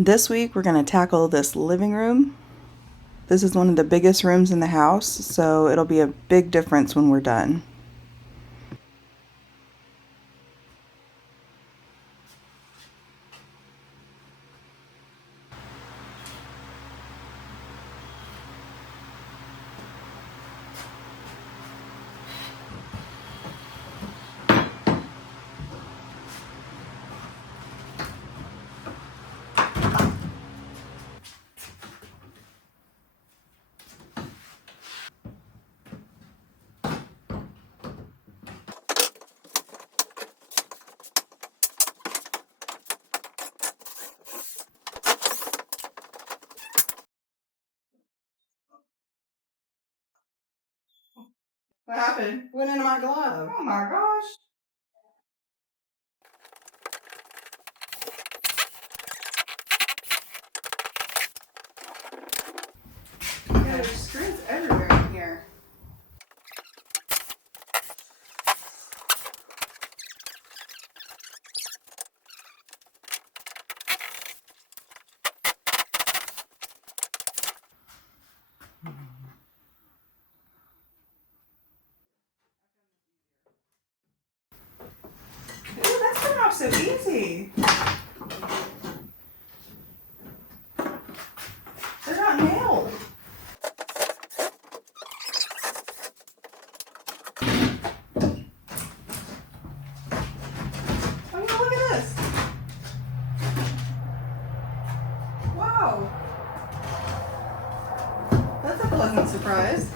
This week we're going to tackle this living room. This is one of the biggest rooms in the house, so it'll be a big difference when we're done. What happened? Went into my glove. Oh my gosh. Yeah, there's screws everywhere in here. Ooh, that's coming off so easy. They're not nailed. Oh, yeah, look at this. Wow. That's a pleasant surprise.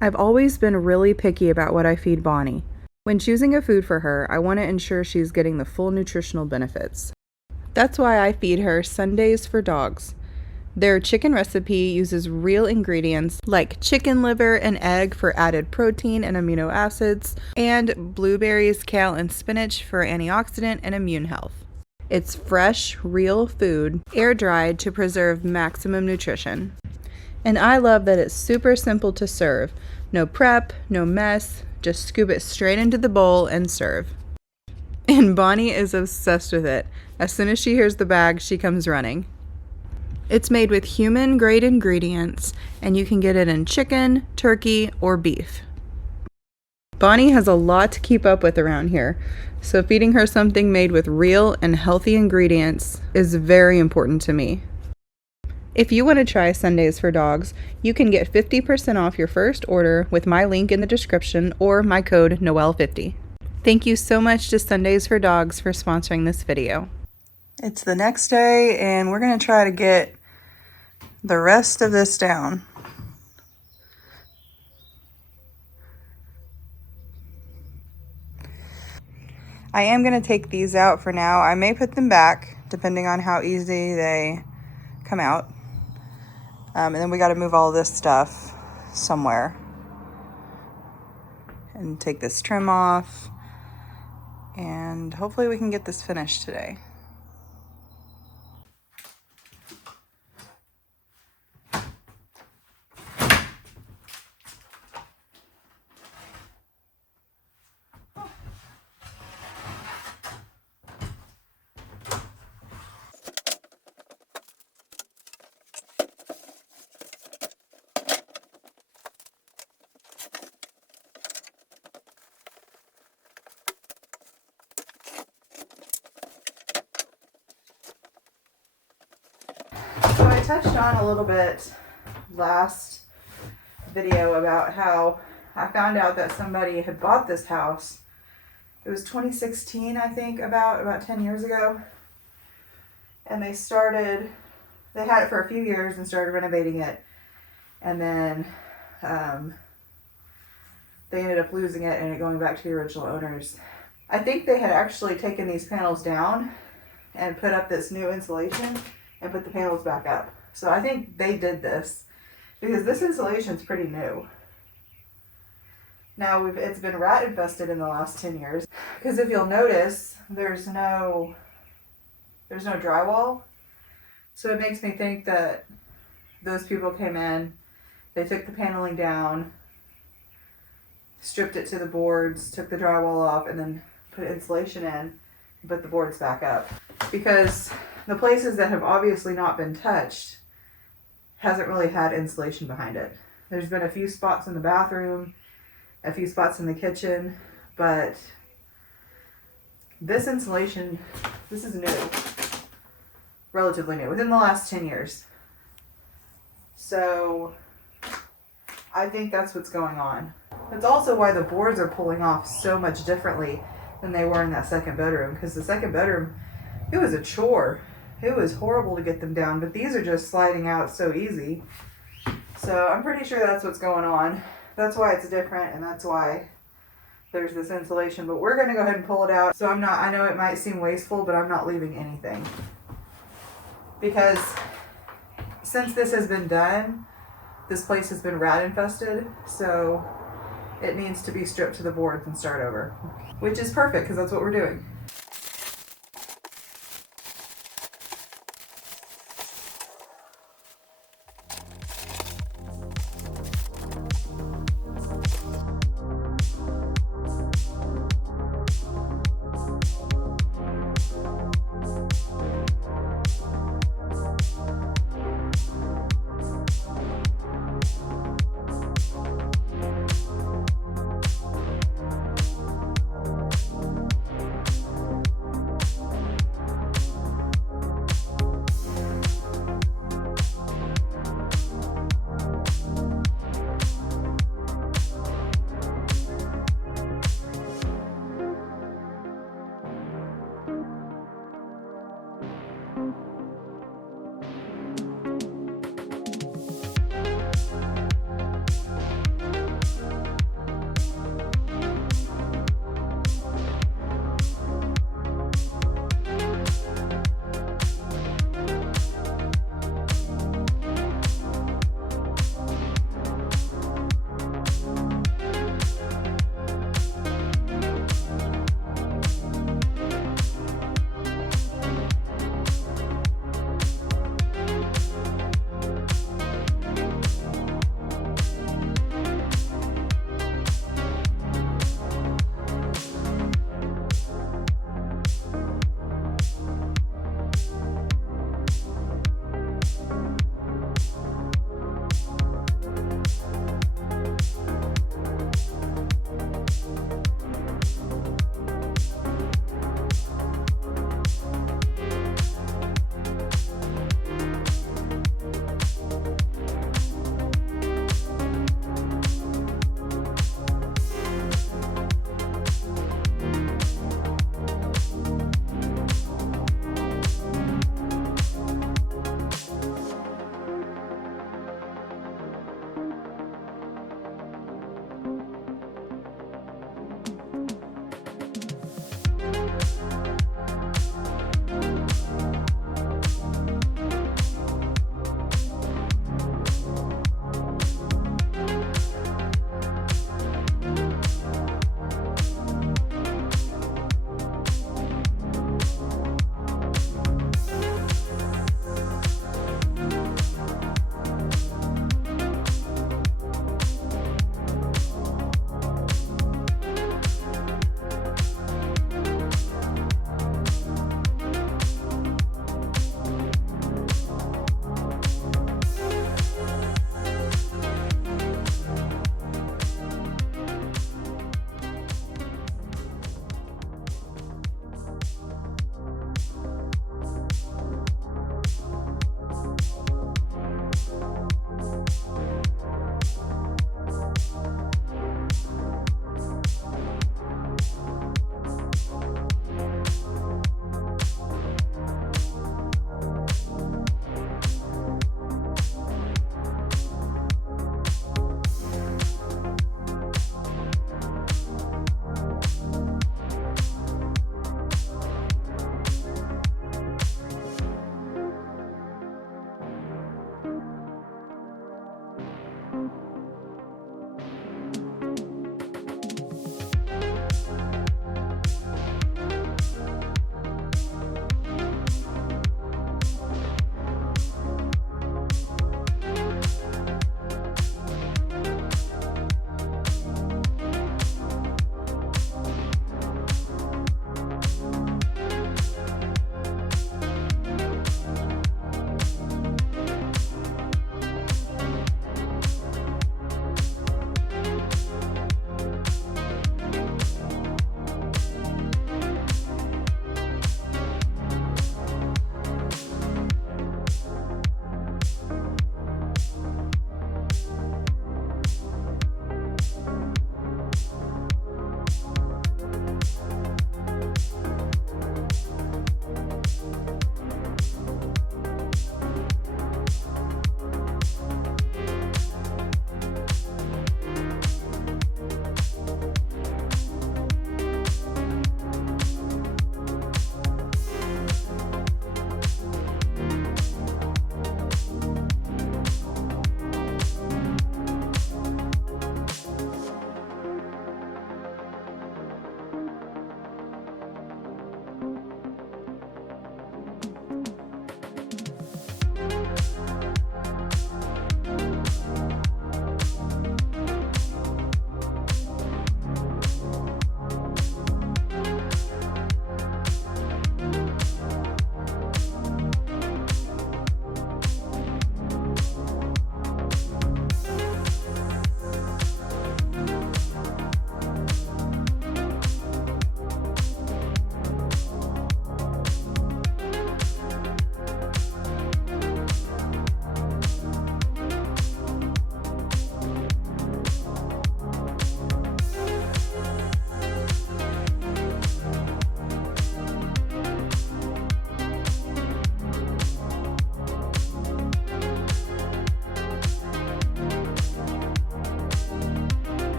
I've always been really picky about what I feed Bonnie. When choosing a food for her, I want to ensure she's getting the full nutritional benefits. That's why I feed her Sundays for Dogs. Their chicken recipe uses real ingredients like chicken liver and egg for added protein and amino acids, and blueberries, kale, and spinach for antioxidant and immune health. It's fresh, real food, air-dried to preserve maximum nutrition. And I love that it's super simple to serve. No prep, no mess, just scoop it straight into the bowl and serve. And Bonnie is obsessed with it. As soon as she hears the bag, she comes running. It's made with human-grade ingredients, and you can get it in chicken, turkey, or beef. Bonnie has a lot to keep up with around here, so feeding her something made with real and healthy ingredients is very important to me. If you want to try Sundays for Dogs, you can get 50% off your first order with my link in the description or my code Noel50. Thank you so much to Sundays for Dogs for sponsoring this video. It's the next day, and we're going to try to get the rest of this down. I am going to take these out for now. I may put them back, depending on how easy they come out. And then we got to move all this stuff somewhere. And take this trim off. And hopefully we can get this finished today. So I touched on a little bit last video about how I found out that somebody had bought this house. It was 2016, I think, about 10 years ago. And they had it for a few years and started renovating it. And then they ended up losing it and it going back to the original owners. I think they had actually taken these panels down and put up this new insulation and put the panels back up. So I think they did this because this insulation is pretty new. Now it's been rat infested in the last 10 years because if you'll notice, there's no drywall. So it makes me think that those people came in, they took the paneling down, stripped it to the boards, took the drywall off, and then put insulation in and put the boards back up. Because the places that have obviously not been touched hasn't really had insulation behind it. There's been a few spots in the bathroom, a few spots in the kitchen, but this insulation, this is new, relatively new, within the last 10 years. So I think that's what's going on. That's also why the boards are pulling off so much differently than they were in that second bedroom, because the second bedroom, it was a chore. It was horrible to get them down, but these are just sliding out so easy. So I'm pretty sure that's what's going on. That's why it's different, and that's why there's this insulation. But we're going to go ahead and pull it out. So I know it might seem wasteful, but I'm not leaving anything. Because since this has been done, this place has been rat infested. So it needs to be stripped to the boards and start over. Which is perfect, because that's what we're doing.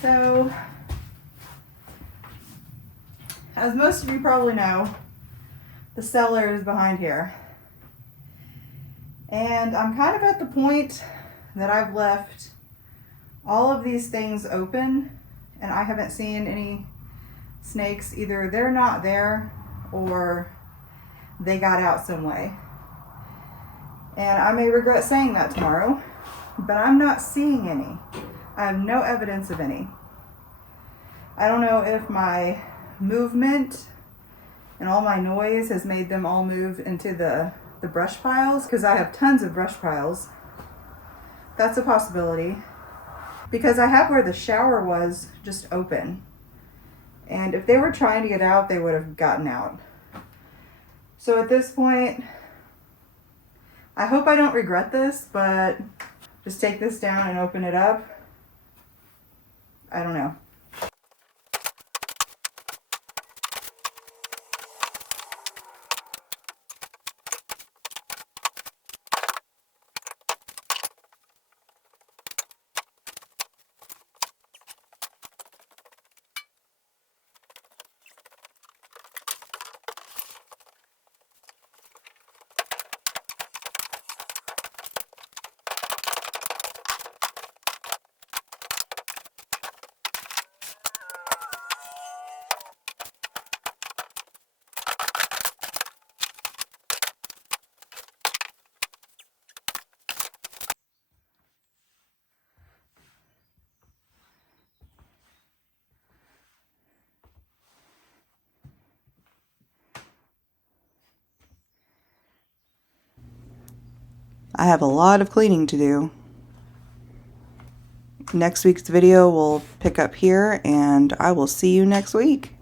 So, as most of you probably know, the cellar is behind here. And I'm kind of at the point that I've left all of these things open and I haven't seen any snakes. Either they're not there or they got out some way. And I may regret saying that tomorrow, but I'm not seeing any. I have no evidence of any. I don't know if my movement and all my noise has made them all move into the brush piles, because I have tons of brush piles. That's a possibility. Because I have where the shower was just open. And if they were trying to get out, they would have gotten out. So at this point, I hope I don't regret this, but just take this down and open it up. I don't know. I have a lot of cleaning to do. Next week's video will pick up here, and I will see you next week.